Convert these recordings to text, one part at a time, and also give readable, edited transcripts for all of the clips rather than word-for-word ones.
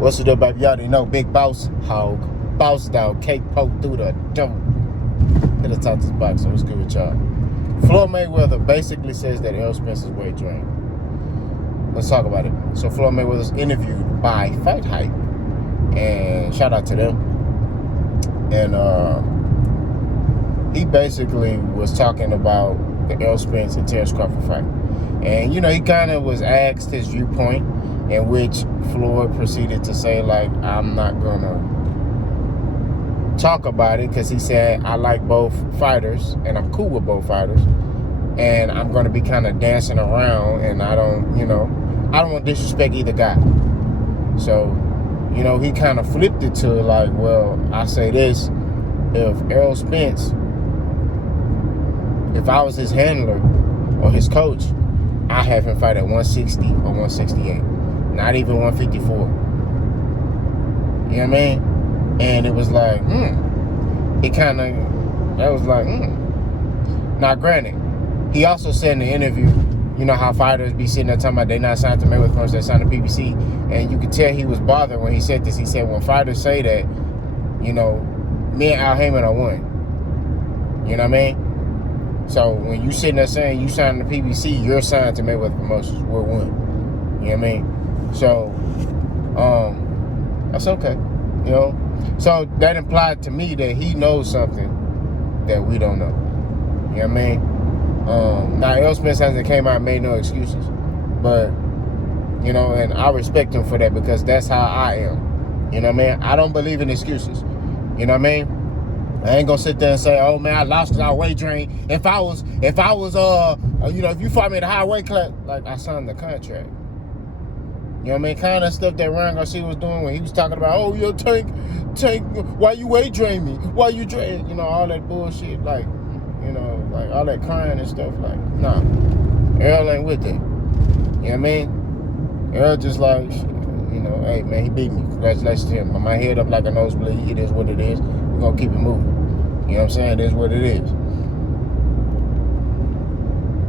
What's the deal, baby? Y'all didn't know. Big Boss Hog. Boss Dog. Cake poke through the door. Hit the top of this box. So what's good with y'all? Floyd Mayweather basically says that Errol Spence is weight drained. Let's talk about it. So Floyd Mayweather was interviewed by Fight Hype. And shout out to them. And he basically was talking about the Errol Spence and Terrence Crawford fight. And, you know, he kind of was asked his viewpoint, in which Floyd proceeded to say, like, I'm not going to talk about it because he said, I like both fighters and I'm cool with both fighters. And I'm going to be kind of dancing around and I don't want to disrespect either guy. So, you know, he kind of flipped it to like, well, I say this, if Errol Spence, if I was his handler or his coach, I have him fight at 160 or 168. Not even 154. You know what I mean? And it was like, It kind of, that was like, Now, granted, he also said in the interview, you know how fighters be sitting there talking about they not signed to Mayweather first, they signed to PBC. And you could tell he was bothered when he said this. He said, when fighters say that, you know, me and Al Heyman are one. You know what I mean? So when you sitting there saying you signed to PBC, you're signed to Mayweather Promotions. We're one. You know what I mean? So, that's okay. You know? So that implied to me that he knows something that we don't know. You know what I mean? Now, Errol Spence hasn't came out and made no excuses. But, you know, and I respect him for that because that's how I am. You know what I mean? I don't believe in excuses. You know what I mean? I ain't gonna sit there and say, oh man, I lost because I weight drained. If I was, you know, if you fought me at a high weight class, like I signed the contract. You know what I mean? Kind of stuff that Ryan Garcia was doing when he was talking about, oh, yo, Tank, why you weight drain me? Why you drain? You know, all that bullshit, like, you know, like all that crying and stuff. Like, nah, Errol ain't with that. You know what I mean? Errol just like, you know, hey man, he beat me. Congratulations to him. My head up like a nosebleed. It is what it is. We're gonna keep it moving. You know what I'm saying? It is what it is.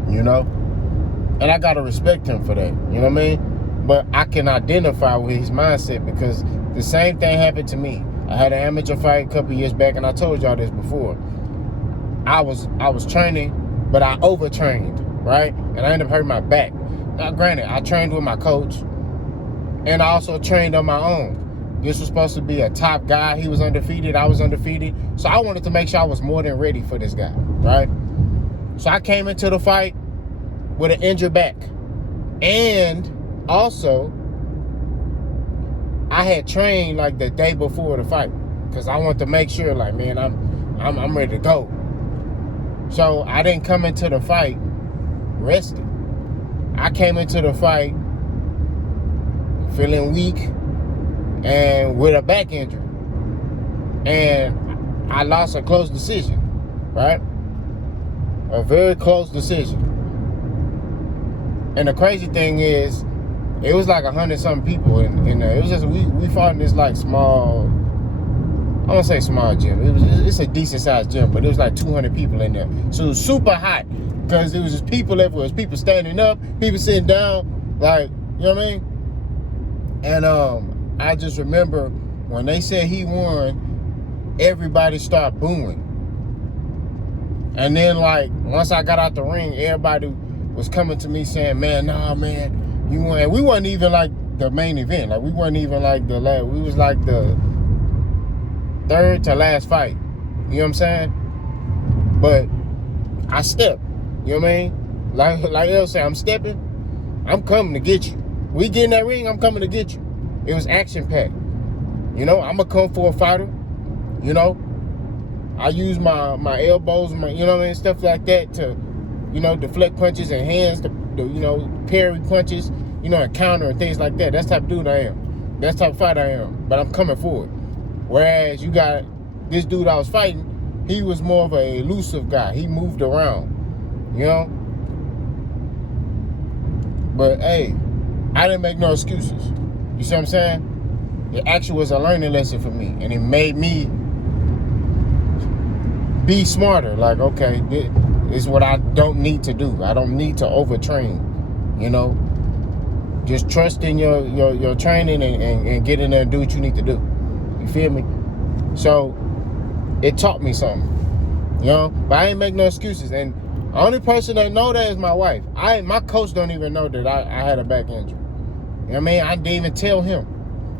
You know? And I gotta respect him for that. You know what I mean? But I can identify with his mindset because the same thing happened to me. I had an amateur fight a couple years back, and I told y'all this before. I was training, but I overtrained, right? And I ended up hurting my back. Now, granted, I trained with my coach, and I also trained on my own. This was supposed to be a top guy. He was undefeated. I was undefeated. So I wanted to make sure I was more than ready for this guy, right? So I came into the fight with an injured back. And also, I had trained like the day before the fight because I wanted to make sure, like, man, I'm ready to go. So I didn't come into the fight rested. I came into the fight feeling weak and with a back injury. And I lost a close decision, right? A very close decision. And the crazy thing is, it was like 100-something people in there. It was just, we fought in this like small, I don't say small gym. It's a decent sized gym, but it was like 200 people in there. So it was super hot because it was just people everywhere. It was people standing up, people sitting down, like, you know what I mean? And I just remember when they said he won, everybody started booing. And then like, once I got out the ring, everybody was coming to me saying, man, nah, man, you won. And we wasn't even like the main event. Like, we weren't even like the last, we was like the third to last fight. You know what I'm saying? But I stepped. You know what I mean? Like Errol said, I'm stepping. I'm coming to get you. We get in that ring, I'm coming to get you. It was action-packed. You know, I'm a Kung Fu fighter. You know, I use my elbows, you know what I mean, stuff like that to, you know, deflect punches and hands to you know, parry punches, you know, and counter and things like that. That's the type of dude I am. That's the type of fighter I am. But I'm coming forward. Whereas you got this dude I was fighting, he was more of a elusive guy. He moved around, you know? But, hey, I didn't make no excuses. You see what I'm saying? It actually was a learning lesson for me. And it made me be smarter. Like, okay, this is what I don't need to do. I don't need to overtrain, you know? Just trust in your training and get in there and do what you need to do. You feel me? So it taught me something, but I ain't make no excuses. And the only person that know that is my wife. My coach don't even know that I had a back injury. You know what I mean? I didn't even tell him.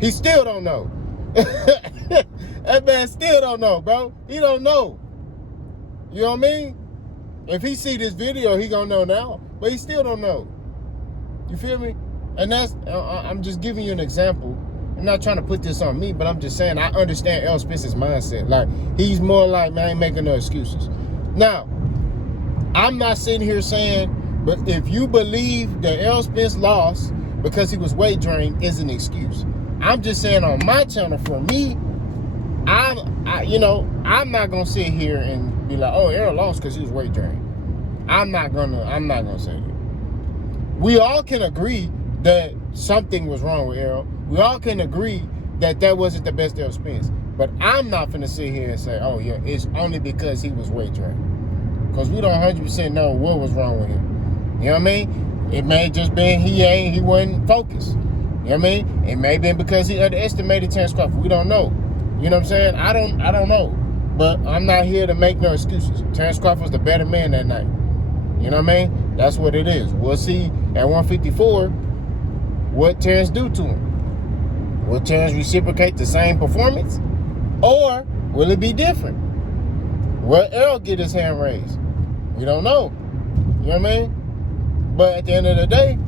He still don't know. That man still don't know, bro. He don't know. You know what I mean? If he see this video, he gonna know now. But he still don't know. You feel me? And I'm just giving you an example. I'm not trying to put this on me, but I'm just saying I understand Errol Spence's mindset. Like, he's more like, man, I ain't making no excuses. Now, I'm not sitting here saying, but if you believe that Errol Spence lost because he was weight drained is an excuse. I'm just saying on my channel, for me, I'm not gonna sit here and be like, oh, Errol lost because he was weight drained. I'm not gonna say that. We all can agree that something was wrong with Errol. We all can agree that wasn't the best Errol Spence. But I'm not finna sit here and say, oh yeah, it's only because he was weight drained. Because we don't 100% know what was wrong with him. You know what I mean? It may have just been he wasn't focused. You know what I mean? It may have been because he underestimated Terrence Crawford. We don't know. You know what I'm saying? I don't know. But I'm not here to make no excuses. Terrence Crawford was the better man that night. You know what I mean? That's what it is. We'll see at 154 what Terrence do to him. Will Terrence reciprocate the same performance? Or will it be different? Will Errol get his hand raised? We don't know. You know what I mean? But at the end of the day,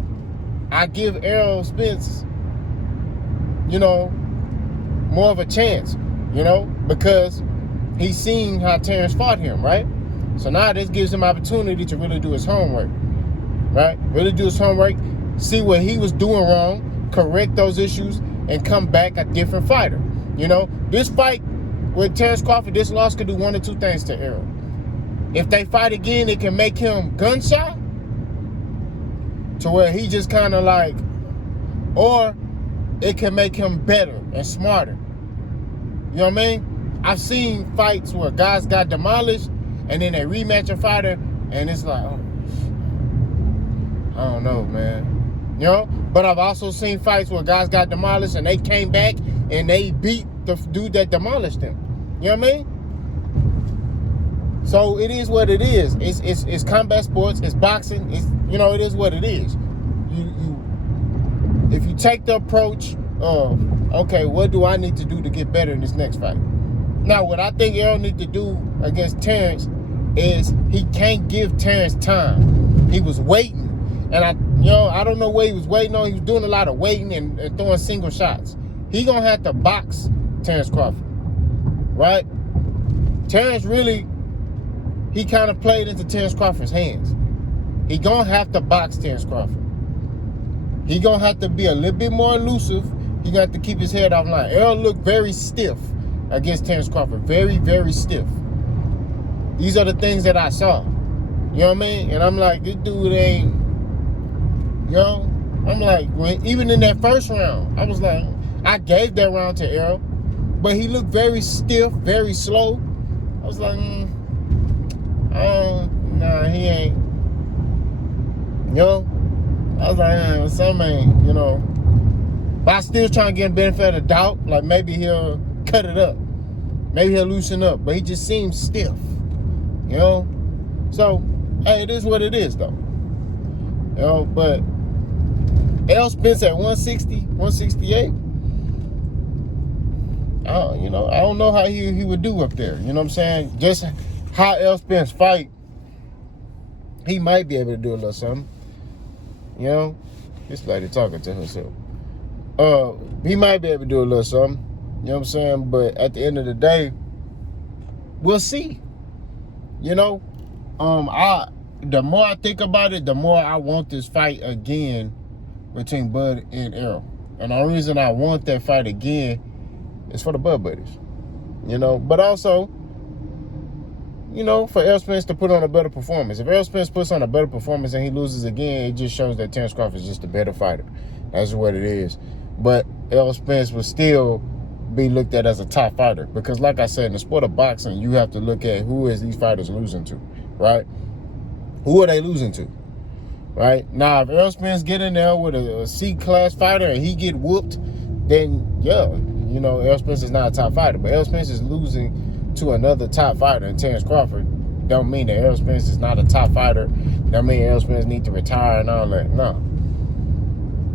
I give Errol Spence, more of a chance, because he's seen how Terrence fought him, right? So now this gives him opportunity to really do his homework, right? Really do his homework, see what he was doing wrong, correct those issues, and come back a different fighter. This fight with Terrence Crawford, this loss could do one or two things to Errol. If they fight again, it can make him gun-shy to where he just kind of like, or it can make him better and smarter. You know what I mean? I've seen fights where guys got demolished and then they rematch a fighter and it's like, oh, I don't know, man. But I've also seen fights where guys got demolished and they came back and they beat the dude that demolished them. You know what I mean? So it is what it is. It's combat sports. It's boxing. It is what it is. If you take the approach of, okay, what do I need to do to get better in this next fight? Now, what I think Errol need to do against Terrence is he can't give Terrence time. He was waiting, and I don't know what he was waiting on. He was doing a lot of waiting and throwing single shots. He gonna have to box Terrence Crawford, right? Terrence really, he kind of played into Terrence Crawford's hands. He gonna have to box Terrence Crawford. He gonna have to be a little bit more elusive. He got to keep his head off line. Errol looked very stiff against Terrence Crawford. Very, very stiff. These are the things that I saw. You know what I mean? And I'm like, this dude ain't, I'm like, even in that first round, I was like, I gave that round to Errol, but he looked very stiff, very slow. I was like, nah, he ain't. I was like, some ain't, But I still trying to get him benefit of the doubt. Like, maybe he'll cut it up. Maybe he'll loosen up. But he just seems stiff. So, hey, it is what it is, though. But Errol Spence at 160, 168, I don't know how he would do up there. You know what I'm saying? Just how Errol Spence fight, he might be able to do a little something. This lady talking to herself. He might be able to do a little something. You know what I'm saying? But at the end of the day, we'll see. The more I think about it, the more I want this fight again between Bud and Errol. And the only reason I want that fight again is for the Bud buddies. But also, for Errol Spence to put on a better performance. If Errol Spence puts on a better performance and he loses again, it just shows that Terrence Crawford is just a better fighter. That's what it is. But Errol Spence will still be looked at as a top fighter. Because like I said, in the sport of boxing, you have to look at who is these fighters losing to, right? Who are they losing to? right? Now, if Errol Spence get in there with a C-class fighter and he get whooped, then, yeah, you know, Errol Spence is not a top fighter. But Errol Spence is losing to another top fighter, and Terrence Crawford. Don't mean that Errol Spence is not a top fighter. Don't mean Errol Spence need to retire and all that. No.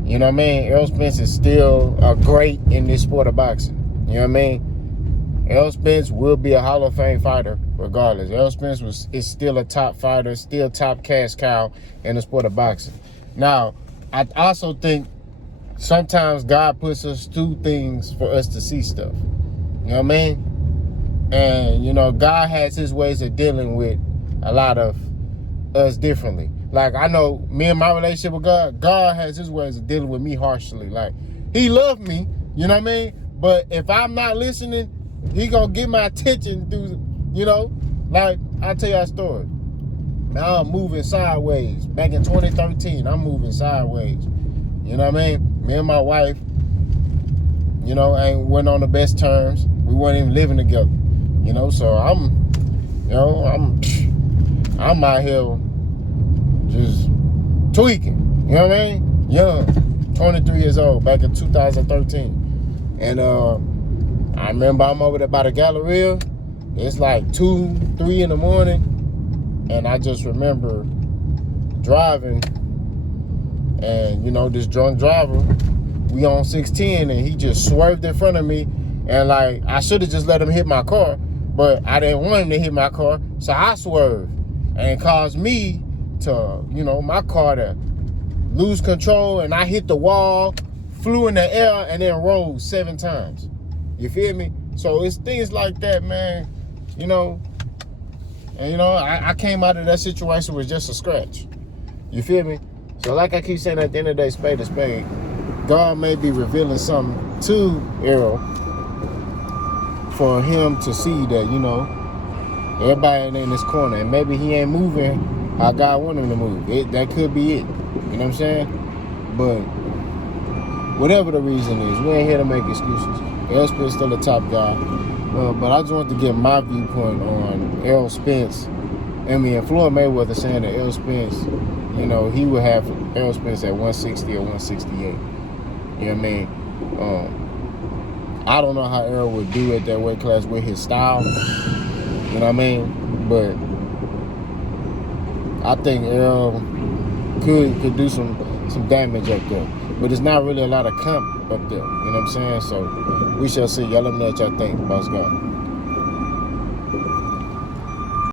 You know what I mean? Errol Spence is still a great in this sport of boxing. You know what I mean? Errol Spence will be a Hall of Fame fighter regardless. Errol Spence is still a top fighter, still top cash cow in the sport of boxing. Now, I also think sometimes God puts us through things for us to see stuff. You know what I mean? And, you know, God has his ways of dealing with a lot of us differently. Like, I know me and my relationship with God, God has his ways of dealing with me harshly. Like, he loved me, you know what I mean? But if I'm not listening, he gonna get my attention through, you know? Like, I'll tell you a story. Now I'm moving sideways. Back in 2013, I'm moving sideways. You know what I mean? Me and my wife, you know, wasn't on the best terms. We weren't even living together. You know, so I'm out here just tweaking. You know what I mean? Young, 23 years old, back in 2013. And I remember I'm over there by the Galleria. It's like 2, 3 in the morning. And I just remember driving. And, you know, this drunk driver, we on 610, and he just swerved in front of me. And, like, I should have just let him hit my car. But I didn't want him to hit my car, so I swerved. And it caused me to, you know, my car to lose control, and I hit the wall, flew in the air, and then rolled 7 times. You feel me? So it's things like that, man. You know, and, you know, I came out of that situation with just a scratch. You feel me? So like I keep saying, at the end of the day, spade to spade, God may be revealing something to Errol for him to see that, you know, everybody ain't in this corner, and maybe he ain't moving how God want him to move. That could be it. You know what I'm saying? But whatever the reason is, we ain't here to make excuses. Errol Spence still a top guy. But I just want to get my viewpoint on Errol Spence. And Floyd Mayweather saying that Errol Spence, you know, he would have Errol Spence at 160 or 168. You know what I mean? I don't know how Errol would do at that weight class with his style. You know what I mean? But I think Errol could do some damage up there. But it's not really a lot of comp up there. You know what I'm saying? So we shall see. Y'all let me know what y'all think. Boss God.